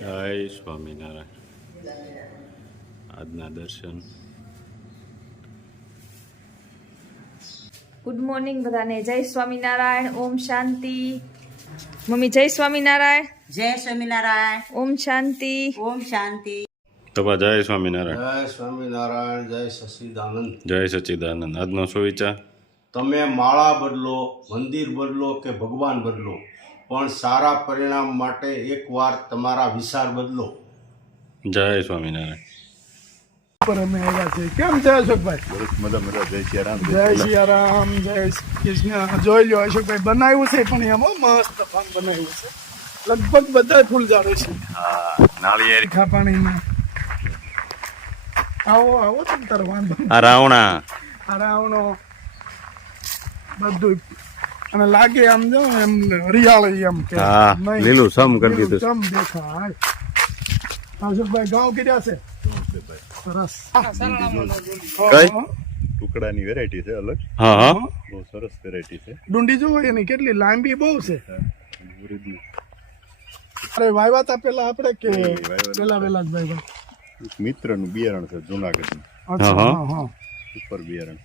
જય સ્વામિનારાયણ આજના દર્શન. ગુડ મોર્નિંગ બધાને. જય સ્વામિનારાયણ ઓમ શાંતિ. મમ્મી જય સ્વામિનારાયણ જય સ્વામિનારાયણ ઓમ શાંતિ. ઓમ શાંતિ. તપા જય સ્વામિનારાયણ જય સ્વામિનારાયણ જય સચિદાનંદ. જય સચિદાનંદ. આજનો શું વિચાર? તમે માળા બદલો મંદિર બદલો કે ભગવાન બદલો? પણ સારા પરિણામ માટે એકવાર તમારા વિચાર બદલો. જય સ્વામિનારાયણ. પર અમે આવ્યા છે કેમ છે અશોકભાઈ? જય સિયારામ જય કૃષ્ણ. જોઈ લો અશોકભાઈ બનાવ્યું છે પણ એમાં મસ્ત ફાન બનાવ્યું છે. લગભગ બધા ફૂલ ઝાડો છે નાળિયેર. ખા પાણીમાં આવો આવો તમ તાર વાંધો. આ રાવણા. આ રાવણો. બધું અને લાગે આમ જો એમ હરિયાળી એમ કે હા. લીલું સમ કરી દીધું. સમ દેખાય. અશોકભાઈ ગાંવ કર્યા છે? સરસ. કઈ? ટુકડાની વેરાયટી છે અલગ. હા હા. બહુ સરસ વેરાયટી છે. ડુંડી જુઓ એની કેટલી લાંબી બહુ છે. અરે વાયવા તા પેલા આપણે કે પેલા વેલા જ ભાઈ મિત્રનું બિયારણ છે જુનાગઢનું. હા હા. ઉપર બિયારણ.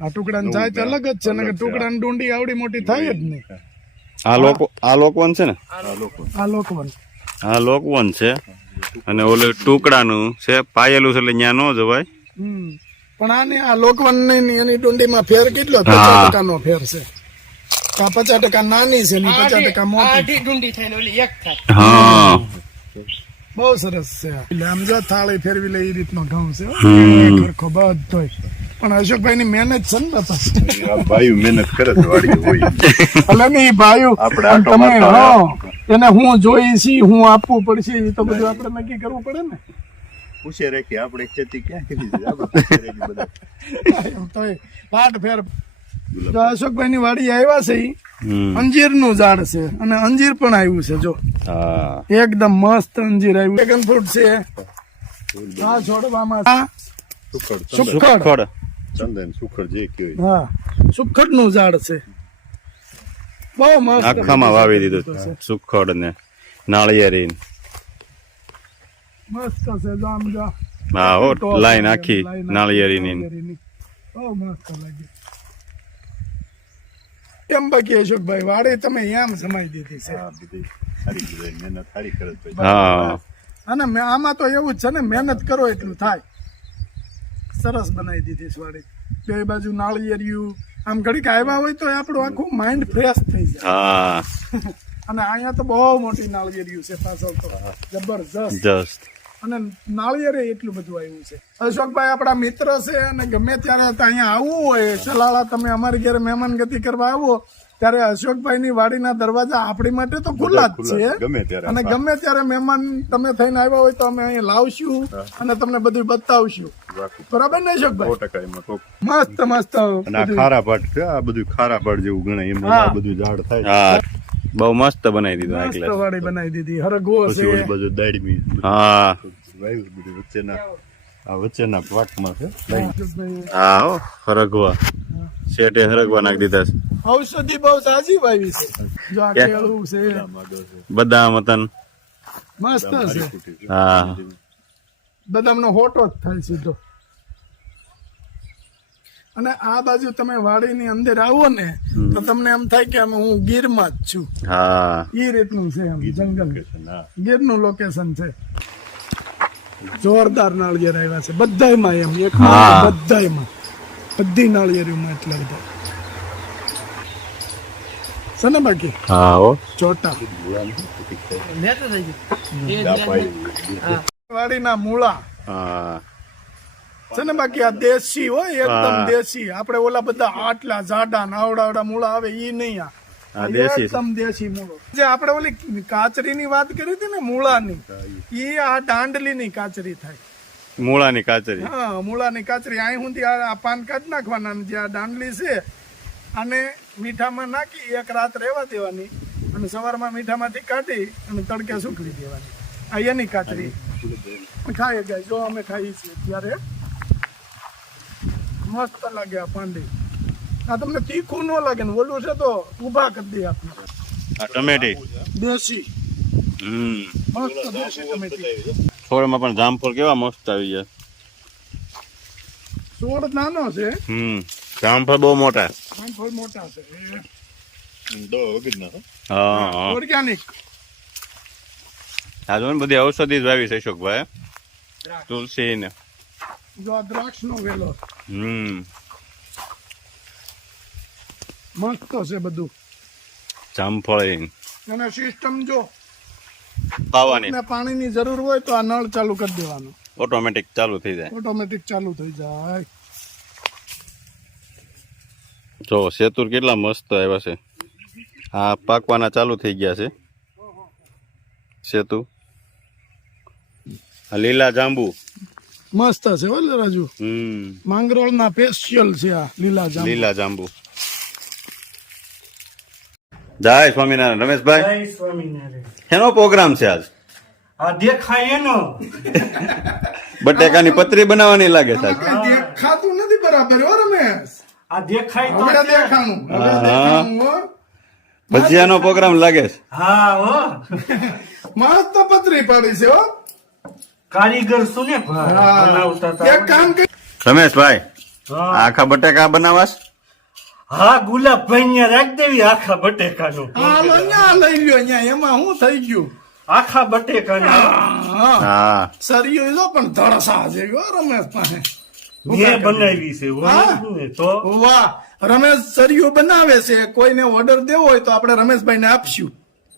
આ ટુકડાની જાત અલગ જ છે ને ટુકડાની ડુંડી આવડી મોટી થાય જ નહીં. આ લોકો આ લોકવન છે ને? આ લોકવન આ લોકવન છે. અને ઓલે ટુકડાનું છે પાયેલું છે એટલે ત્યાં ન જવાય. પણ આને આ લોકવનની એની ડુંડીમાં ફેર કેટલો પચાસ. ટકાનો ફેર છે. આ પચાસ ટકા નાની છે ને પચાસ ટકા મોટી. હા. બહુ સરસ છે એટલે આમ જો થાળી ફેરવી લે એ રીતનો ઘઉં છે. ખરખો બધોય. પણ અશોકભાઈ ની મહેનત છે ને બાપા. ભાઈ મહેનત કરે હોય. એટલે નહીં ભાઈ તમે એને હું જોઈ છી હું આપવું પડશે એ તો બધું આપણે નક્કી કરવું પડે ને. પૂછે રાખી આપણે ખેતી ક્યાં કરી એ ફેર. જો અશોકભાઈ ની વાડી આવ્યા છે અંજીરનું ઝાડ છે અને અંજીર પણ આવ્યું છે જો. એકદમ મસ્ત અંજીર આવ્યું ડ્રેગન ફ્રૂટ છે. આ છોડવામાં સુખડ. સુખડ. ચંદન સુખડ જે કહેવાય હા સુખડનું ઝાડ છે. બહુ મસ્ત આખામાં વાવી દીધું સુખડ ને નાળિયેરી મસ્ત છે જામ જા હા હો લાઈન આખી નાળિયેરીની. બહુ મસ્ત લાગે. કેમ બાકી અશોકભાઈ વાડી તમે એમ સમાઈ દીધી છે. હા અને આમાં તો એવું જ છે ને મહેનત કરો એટલું થાય. સરસ બનાવી દીધી છે વાડી. બે બાજુ નાળિયેરિયું. આમ ઘડીક આવ્યા હોય તો આપણું આખું માઇન્ડ ફ્રેશ થઈ જાય. અને અહીંયા તો બહુ મોટી નાળિયેરિયું છે પાછળ તો. જબરજસ્ત. અને નાળિયેરે એટલું બધું આવ્યું છે. અશોકભાઈ આપણા મિત્ર છે અને ગમે ત્યારે અહીંયા આવવું હોય ચલાળા તમે અમારી ઘેર મહેમાન ગતિ કરવા આવો ત્યારે અશોકભાઈ ની વાડીના દરવાજા આપણી માટે તો ખુલ્લા જ છે. અને ગમે ત્યારે મહેમાન તમે થઈને આવ્યા હોય તો અમે અહીંયા લાવશું અને તમને બધું બતાવશું. બરાબર ને અશોકભાઈ? મસ્ત મસ્ત. ખારા પાટ છે આ બધું ખારા પાટ જેવું ગણાય એમાં બધું ઝાડ થાય હા. બહુ મસ્ત બનાવી દીધું આ ગ્લાસ વાળી બનાવી દીધી. હરગો પછી ઓલી છે બાજુ દાડમી હા. વાયુ બધું વચ્ચેના. આ વચ્ચેના પાકમાં છે. હા હો હરગવા. શેઠે હરગવા નાખી દીધા છે. ઔષધિ બહુ તાજી વાવી છે. જો આ? કેળું છે. બદામ વતન. મસ્ત છે. હા. બદામનો હોટો જ થાય સીધો. અને આ બાજુ તમે વાડીની અંદર આવો ને તો તમને એમ થાય કે અમે હું ગીરમાં જ છું. હા. એ રીતનું છે એમ જંગલ. ગીરનું લોકેશન છે. જોરદાર નાળિયેર આવ્યા છે બધાયમાં એમ એક. બધાયમાં. બધી નાળિયેરીમાં એટલા બધા. છે ને બાકી? હા હો. ચોટા. વાડીના મૂળા. હા. છે ને બાકી આ દેશી હોય એકદમ દેશી. આપણે ઓલા બધા આટલા જાડા નાવડાવડા મૂળા આવે ઈ નહીં આ. એકદમ દેશી મૂળો. જે આપણે ઓલી કાચરીની વાત કરી હતી ને મૂળાની ઈ આ દાંડલીની કાચરી થાય. મૂળાની કાચરી. હા મૂળાની કાચરી. અહીં સુધી આ આ પાન કાઢી નાખવાના જે આ દાંડલી છે અને મીઠામાં નાખી એક રાત રહેવા દેવાની અને સવારમાં મીઠામાંથી કાઢી અને તડકે સુકવી દેવાની. આ એની કાચરી. ખાઈએ જાય. જો અમે ખાઈએ છીએ ત્યારે. મસ્ત લાગે આ પાંડી આ તમને તીખું ન લાગે ને ઓલું છે તો ઊભા કરી દે આપણે. આ ટમેટી. દેશી. હમ. મસ્ત દેશી ટમેટી. છોડમાં પણ જામફળ કેવા મસ્ત આવી જાય છોડ નાનો છે. હમ. જામફળ બહુ મોટા. જામફળ મોટા છે. દો વગર ના હા. હા ઓર્ગેનિક આ જો બધી ઔષધિ જ વાવી છે અશોકભાઈ. તુલસી ને જો આ દ્રાક્ષ નો વેલો હમ મસ્ત છે બધું જામફળ અને સિસ્ટમ જો પાવાની ને પાણીની જરૂર હોય તો આ નળ ચાલુ કરી દેવાનો ઓટોમેટિક ચાલુ થઈ જાય ઓટોમેટિક ચાલુ થઈ જાય જો સેતુર કેટલા મસ્ત આવ્યા છે આ પાકવાના ચાલુ થઈ ગયા છે સેતુ આ લીલા જાંબુ મસ્ત છે બોલે રાજુ. માંગરોળ ના સ્પેશિયલ છે આ લીલા જાંબુ. લીલા જાંબુ. જય સ્વામિનારાયણ. રમેશભાઈ? જય સ્વામિનારાયણ. શેનો પ્રોગ્રામ છે આજ? આ દેખાય એનો. બટેકાની પતરી બનાવવાની લાગે છે દેખાતું નથી બરાબર હો રમેશ. આ દેખાય તો દેખાણું દેખાણું ભજીયાનો પ્રોગ્રામ લાગે છે. હા હો. મસ્ત પતરી પાડી છે હો. કારીગર શું ને? બનાવતા કામ રમેશભાઈ આખા બટેકા બનાવાસ હા ગુલાબભાઈ ને રાખ દેવી આખા બટેકા નો લઈ લ્યો અહીંયા એમાં શું થઈ ગયું? આખા બટેકા હા હા. સરિયો જો પણ ધડસા છે હો રમેશ પાસે મેં બનાવી છે હા. તો? વાહ રમેશ સરિયો બનાવે છે. કોઈને ઓર્ડર દેવો હોય તો આપણે રમેશભાઈ ને આપશું.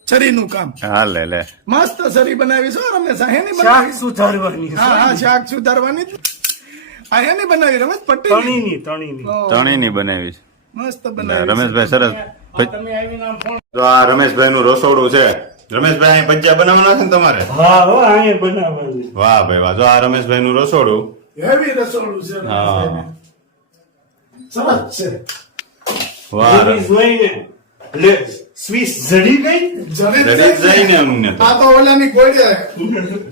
છરીનું કામ. હા લે લે. મસ્ત છરી બનાવીશું રમેશ શાક બનાવી સુધારવાની હા હા શાક સુધારવાની હેની બનાવી રમેશ પટેલ? તણીની તણીની. ચણીની બનાવી મસ્ત બનાવી રમેશભાઈ સરસ. તમે આવીને આમ ફોન તો આ રમેશભાઈ નું રસોડું છે. રમેશભાઈ અહીં ભજીયા બનાવવાના છે ને તમારે? હા હો અહીંયા બનાવવાની વાહ ભાઈ વાહ. જો આ રમેશભાઈ નું રસોડું. હેવી રસોડું છે હા. સરસ છે. વાહ જોઈને લે સ્વીસ જડી ગઈ? જડી જાય ને અમને તો. આ તો ઓલાની ગોળે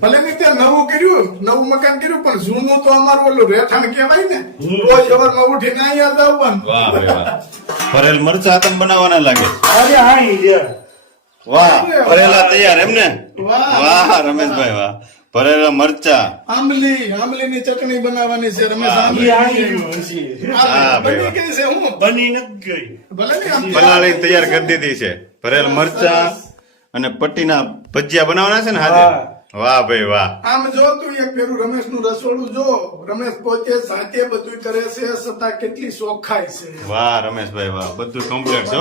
ભલે મેં ત્યાં નવું કર્યું નવું મકાન કર્યું પણ જૂનું તો અમારું ઓલું રહેઠાણ કહેવાય ને. રોજ સવારમાં ઉઠીને અહીંયા જ આવવાનું. વાહ વાહ ફરેલ મરચા તમ બનાવવાના લાગે? અરે હા વાહ ફરેલા તૈયાર એમ ને વાહ. વાહ રમેશભાઈ વાહ. ફરેલા મરચા. આંબલી આંબલીની ચટણી બનાવવાની છે રમેશ આંબલી. આવી ગયું હજી હા, બની. ગઈ છે હું? બની ન ગઈ. ભલે ને આમ. પલાળી તૈયાર કરી દીધી છે. ભરેલ મરચા અને પટ્ટીના ભજીયા બનાવવાના છે ને હાજર વાહ ભાઈ વાહ. આમ જો તું એક પેલું રમેશનું રસોડું જો રમેશ પોતે સાથે બધું કરે છે છતાં કેટલી ચોખ્ખાઈ છે. વાહ રમેશભાઈ વાહ. બધું કમ્પ્લીટ છે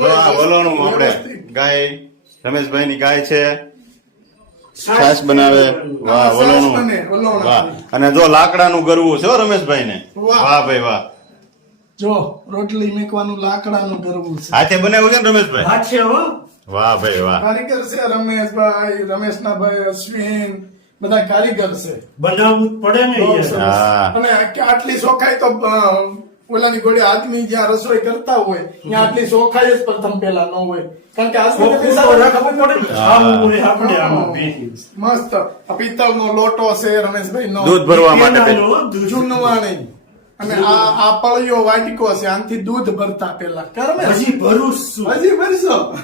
વાહ વલોણું આપણે. ગાય રમેશભાઈ ની ગાય છે. છાશ બનાવે? વાહ વલોણું. વાહ. અને જો લાકડાનું ગરવું છે રમેશભાઈ ને વાહ. ભાઈ વાહ. જો રોટલી મેકવાનું લાકડાનું કરવું છે. હાથે બનાવ્યું છે ને રમેશભાઈ? હાથે હો. વાહ ભાઈ વાહ. કારીગર છે રમેશભાઈ રમેશના ભાઈ અશ્વિન બધા કારીગર છે. બનાવવું પડે ને. હા. અને કે આટલી ચોખાઈ તો ઓલાની ઘોડે આદમી જ્યાં રસોઈ કરતા હોય ત્યાં આટલી ચોખાઈ જ પ્રથમ પેલા ન હોય. કારણ કે આદમી ને. મસ્ત. આ પિત્તળનો લોટો છે રમેશભાઈ નો. દૂધ ભરવા માટે જૂનવા નહીં અને આ આ પળિયો વાટકો છે આનથી દૂધ ભરતા પેલા કરમે? હજી ભરું. હજી ભરશો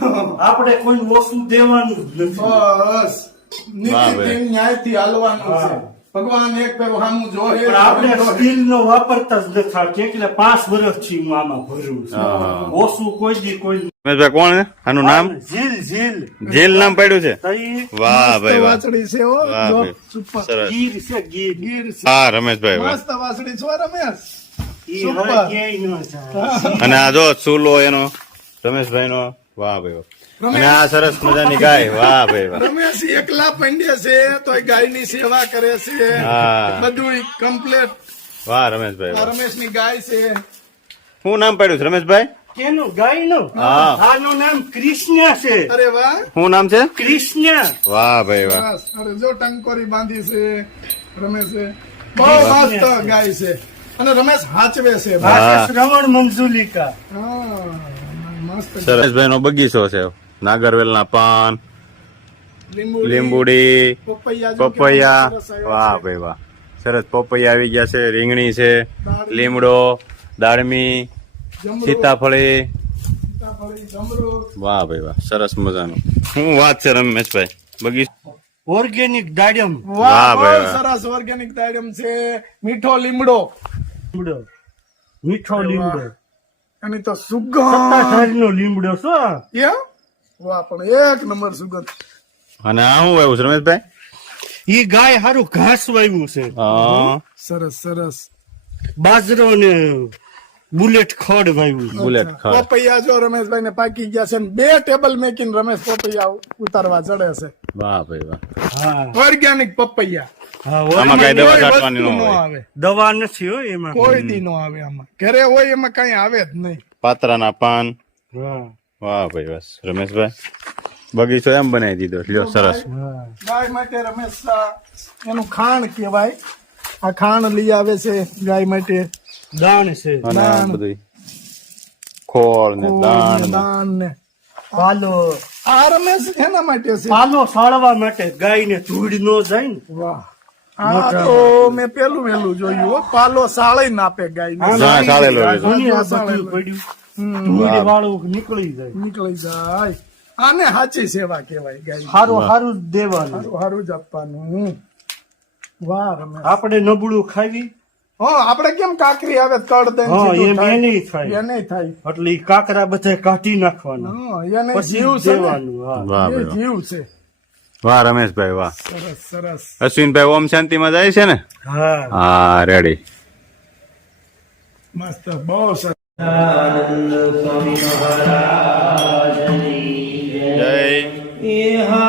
આપણે કોઈ વસ્તુ દેવાનું નથી. બસ. નીતિ ન્યાયથી હાલવાનું છે. ભગવાન એક પેલું જોહે આપણે સ્ટીલ નો વાપરતા જ નથી. એટલે પાંચ વર્ષથી હું આમાં ભરું છું. ઓછું કોઈ દી કોઈ કોણ છે? આનું નામ? ઝીલ ઝીલ. ઝીલ નામ પડ્યું છે? વાહ ભાઈ વાહ. છે. સુપર. સરસ. ગીર છે ગીર. ગીર છે. હા રમેશભાઈ મસ્ત વાસળી છો રમેશ. અને આ જો ચૂલો એનો રમેશભાઈ નો વાહ ભાઈ અને આ સરસ મજાની ગાય. વાહ ભાઈ વાહ. રમેશ એકલા પંડ્યા છે તો ગાયની સેવા કરે છે. હા. બધું કમ્પ્લેટ વાહ રમેશભાઈ રમેશની ગાય છે. શું નામ પાડ્યું છે રમેશભાઈ? કેનું? ગાયનું? આનું નામ કૃષ્ણ છે. અરે વાહ. શું નામ છે? કૃષ્ણ. વાહ ભાઈ વાહ. અરે જો ટંકોરી બાંધી છે રમેશે. બહુ મસ્ત ગાય છે. અને રમેશ હાચવે છે. શ્રવણ મંજુલિકા. હા, મસ્ત રમેશભાઈ નો બગીચો છે. નાગરવેલ ના પાન લીંબુડી, પપૈયા વાહ ભાઈ વાહ. સરસ પપૈયા આવી ગયા છે રીંગણી છે લીમડો દાળમી સીતાફળી. સીતાફળી, વાહ ભાઈ વાહ સરસ મજાનું. શું વાત છે રમેશભાઈ? બગીચો ઓર્ગેનિક દાડમ. વાહ ભાઈ, સરસ ઓર્ગેનિક દાડમ છે. મીઠો લીમડો. મીઠો લીમડો. એની તો સુગંધ. નો લીમડો શું એમ? વાહ પણ એક નંબર સુગંધ. અને આ હું આવ્યું છે રમેશભાઈ ઈ ગાય હારું ઘાસ વાવ્યું છે. હા. સરસ સરસ. બાજરો ને બુલેટ ખડ ભાઈ. બુલેટ ખડ. પપૈયા જો રમેશભાઈ ને પાકી ગયા છે ને બે ટેબલ મેકિંગ રમેશ પપૈયા ઉતારવા ચડે છે. વાહ ભાઈ વાહ. હા. ઓર્ગેનિક પપૈયા. હા આમાં ઓય, કઈ દવા કોઈ છાંટવાની વસ્તુ ન નો હોય. આવે. દવા નથી હો એમાં. કોઈ દી નો આવે આમાં. ઘરે હોય એમાં કઈ આવે જ નહીં. પાત્રાના પાન. વાહ ભાઈ બસ રમેશભાઈ બગીચો એમ બનાવી દીધો. લ્યો સરસ. ગાય માટે રમેશ એનું ખાણ કહેવાય. આ ખાણ લઈ આવે છે ગાય માટે. દાણ છે. અને આ બધી ખોળ ને દાણ ને દાણ ને. પાલો. આ રમેશ એના માટે છે? પાલો સાળવા માટે ગાયને ધૂળ નો જાય ને. વાહ. આ તો મેં પેલું વેલું જોયું હો. પાલો સાળે નાપે ગાય હા, સાળેલો. પડ્યું. ધૂળ વાળું નીકળી જાય. નીકળી જાય. આને સાચી સેવા કહેવાય ગાય. હારું હારું જ દેવાનું. હારું હારું જ આપવાનું. વાહ રમેશ. આપણે નબળું ખાવી હા આપણે કેમ કાકરી આવે તળ દે હા એમ થાય. એ નહીં થાય. એટલે ઈ કાકરા બધા કાઢી નાખવાના. હા જીવ છે દેવાનું હા. વાહ એ જીવ છે. વાહ રમેશભાઈ વાહ. સરસ સરસ. અશ્વિનભાઈ ઓમ શાંતિમાં જાય છે ને? હા. હા રેડી મસ્ત બહુ સરસ. જય.